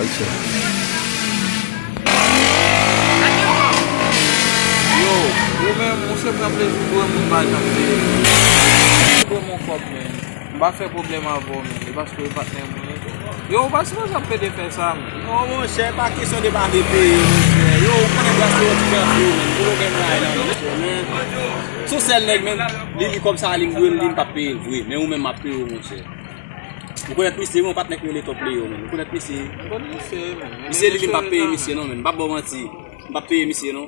Yo, moi-même, mon chef n'a plaisir pour mon bagage. Pour mon corps, mais pas faire problème avant, parce que pas yo, parce que ça peut faire ça. Non, mon cher, pas question de parler de pays. Yo, on connaît bien ce que tu fais. Pour le seul nèg même, il comme ça, il ne pas payer, oui, mais ou même ma paye, mon cher. Vous connaissez plus, mon partenaire qui est top player, vous connaissez plus. Monsieur, il ne pas payer, monsieur, non, même. Pas bon mentir. Pas payer, monsieur, non.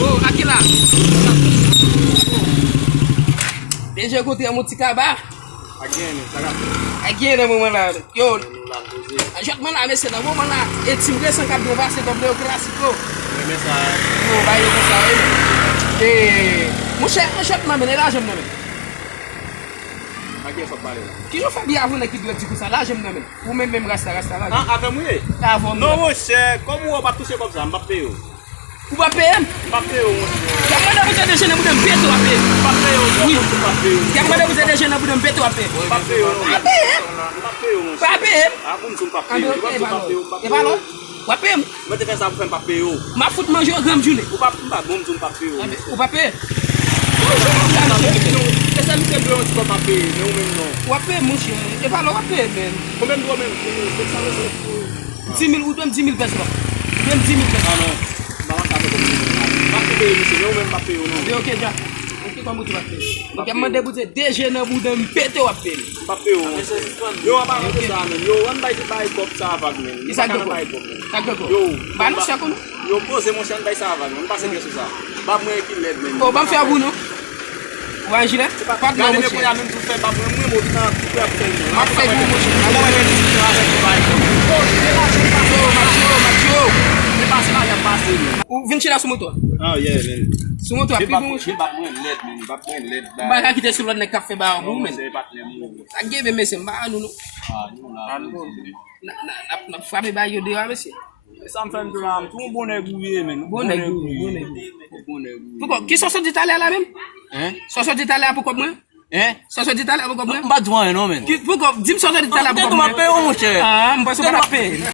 Oh, aqui lá. Deixa eu contar muito cabá. Aqui né, meu mano. Yo. A gente manda nesse não, vou mandar. Esse time desse cabelo vai ser dobro clássico. Não vai eu passar ele. Mocha mama né lá já não. Aqui é só para. Que eu fazia a runa aqui do tipo lá já não. O mesmo gasta lá. Ah, avec moi. Tá bom. Non, mon cher, comme on va toucher comme ça, Mbappé. O Mbappé? Mbappé, mon cher. Quer mandar você deixar na budem peto a pé? Mbappé, oui. Mbappé. Quer mandar você deixar na budem peto a pé? Mbappé. Mbappé. Mbappé. Ah, como sou Mbappé. E valor? Mbappé. Mas tu faz ça pour faire Mbappé. Ma foot manger au grand Julie. O Mbappé, pas bon, sou Mbappé. O Mbappé. Essa não tem problema de Mbappé, não mesmo não. O Mbappé, mon chien. E valor o Mbappé, man. Combien de doigts même? 10 000 ou 10 000 pesos. 10 000 pesos. Ah non. Mbappé, monsieur, não mesmo Mbappé ou não? Deu o que já? O que como tu vai ter? Porque a mandei você DG na budem peto a pé. Mbappé ou não? Eu abalo com ça, man. Eu ando vai cop ça vague, man. Isso aqui é o Yo. Vai no saco, não? Eu pose mon chien vai ça vague, não passe bien sur ça. Ba moi qui l'aide, man. Oh, vamos faire vous, não? O Angela? Pas de Gardez mon mes chien. moyens même pour faire ba moi mon temps pour faire pour faire. Mas faz vous, mon chien. Agora vai ver se vai. Macho. Passe lá, já passe. O vim tirar seu motor. Ah, yeah, man. Seu motor aqui, mon chien. Ba moi l'aide, man. Ba moi l'aide. Vai aqui desse lado no café bar, Não, man. c'est pas le A game mesmo, ba não. Ah, non là. Na fami ba yo de mesmo. Ça me fait de l'âme. Tout bon égouillé, man. Bon égouillé. Bon égouillé. Pourquoi? Qui sont d'Italie là même? Hein? Sont d'Italie pourquoi moi? Hein? Sont d'Italie pourquoi moi? Pas de joint, non, man. Pourquoi? Dis-moi sont d'Italie pourquoi moi? Mon cher. Ah, moi pas la paix.